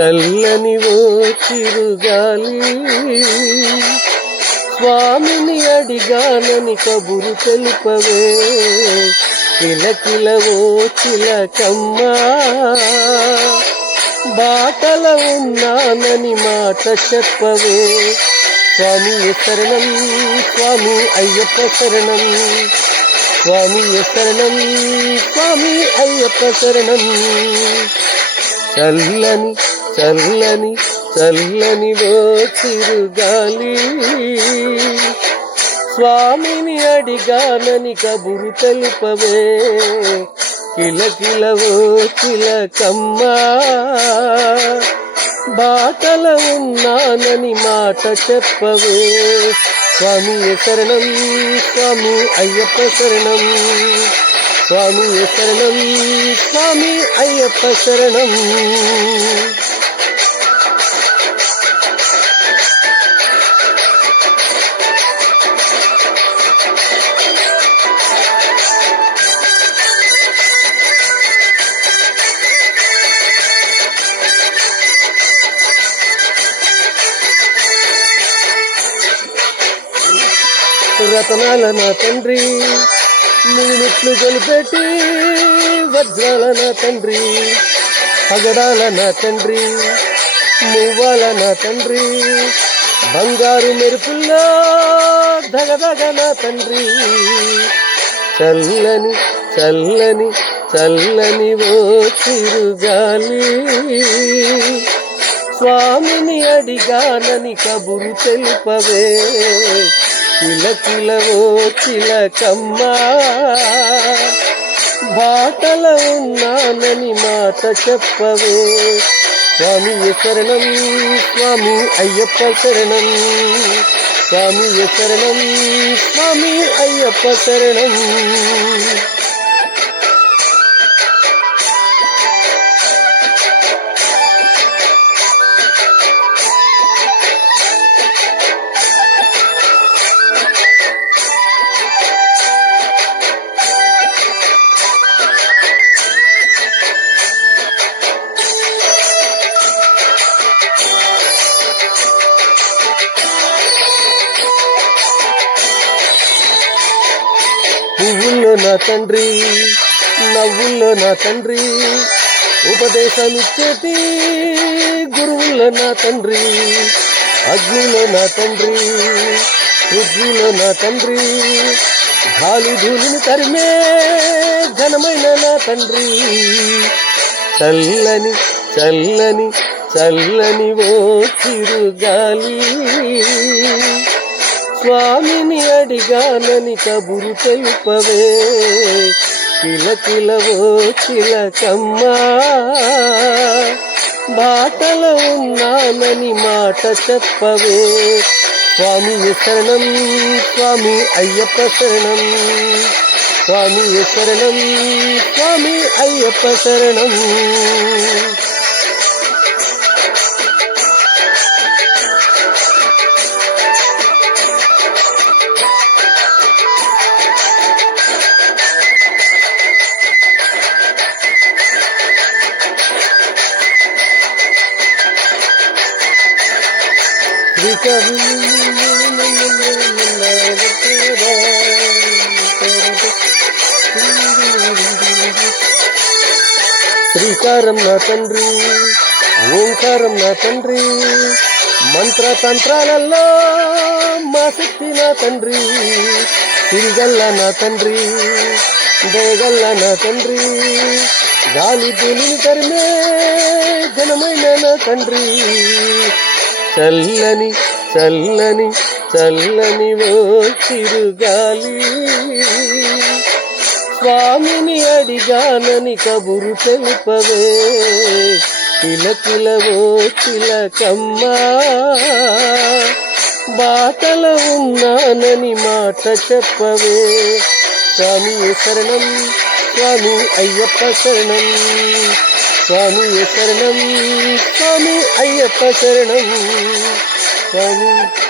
చల్లని ఓ చిరుగాలి స్వామిని అడిగానని కబురు తెలుపవే. కిలకిల ఓ చిలకమ్మా బాటల ఉన్నానని మాట చెప్పవే. స్వామి శరణం? స్వామి అయ్యప్ప శరణం. స్వామి శరణం? స్వామి అయ్యప్ప శరణం. చల్లని చల్లని చల్లని ఓ చిరుగాలి. స్వామిని అడిగానని కబురు తెలుపవే. కిలకిల చిలకమ్మా బాటల ఉన్నానని మాట చెప్పవే. స్వామి శరణం స్వామి అయ్యప్ప శరణం. స్వామి శరణం? స్వామి అయ్యప్ప శరణం. రతనాల నా తండ్రి. మిలిమిట్లు గొలిపెట్టి వజ్రాల నా తండ్రి పగడాల నా తండ్రి మువ్వాల నా తండ్రి బంగారు మెరుపుల్లో దగదగ నా తండ్రి. చల్లని చల్లని చల్లని ఓ చిరుగాలి స్వామిని అడిగానని కబురు తెలుపవే. చిలకిలవో చిలకమ్మ బాటల ఉన్నానని మాట చెప్పవే. స్వామి శరణం స్వామి అయ్యప్ప శరణం. స్వామి శరణం స్వామి అయ్యప్ప శరణం. తండ్రి నవ్వుల్లో నా తండ్రి ఉపదేశాలిచ్చేటి గురువుల్లో నా తండ్రి అగ్నిలో నా తండ్రి పృథ్వీలో నా తండ్రి గాలి ధూళిని తరిమే ఘనమైన నా తండ్రి. చల్లని చల్లని చల్లని ఓ చిరుగాలి స్వామిని అడిగానని కబురు తెలుపవే కిలకిల ఓ చిలకమ్మా బాటలో ఉన్నానని మాట చెప్పవే. స్వామి శరణం? స్వామి అయ్యప్ప శరణం. స్వామి శరణం? స్వామి అయ్యప్ప శరణం. శ్రీకారం నా తండ్రి ఓంకారం నా తండ్రి మంత్ర తంత్రాలలో మా శక్తి నా తండ్రి తిరిగల్ల నా తండ్రి దేగల్ల నా తండ్రి గాలి ధూళిని తరిమే ఘనమైన నా తండ్రి చల్లని చల్లని చల్లని ఓ చిరుగాలి. స్వామిని అడిగానని కబురు తెలుపవే. కిలకిల ఓ చిలకమ్మా. బాటల ఉన్నానని మాట చెప్పవే. స్వామి శరణం స్వామి అయ్యప్ప శరణం. స్వామి శరణం? స్వామి అయ్యప్ప శరణం. స్వామి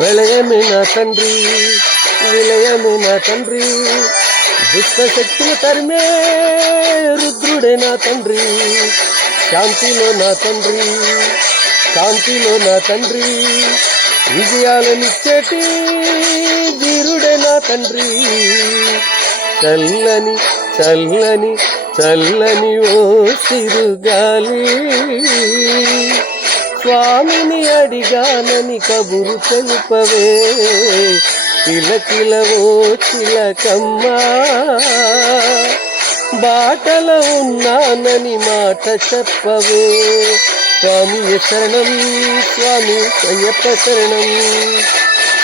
ప్రళయమే తండ్రి? విలయమిన తండ్రి? దుష్ట శక్తులు తరిమే రుద్రుడే నా తండ్రి? శాంతిలో నా తండ్రి శాంతిలో నా తండ్రి విజయాలనిచ్చేటి వీరుడే నా తండ్రి? చల్లని చల్లని చల్లని ఓ సిరుగాలి. స్వామిని అడిగానని కబురు తెలుపవే. కిలకిలవో ఓ చిలకమ్మా. బాటల ఉన్నానని మాట చెప్పవే. స్వామి శరణం స్వామి అయ్యప్ప శరణం.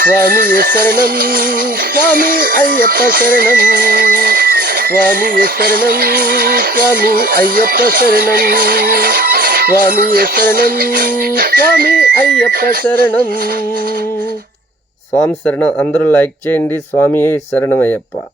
స్వామి శరణం స్వామి అయ్యప్ప శరణం. స్వామి శరణం స్వామి అయ్యప్ప శరణం. స్వామి శరణం స్వామి అయ్యప్ప శరణం. స్వామి శరణం అందరూ లైక్ చేయండి. స్వామి శరణం అయ్యప్ప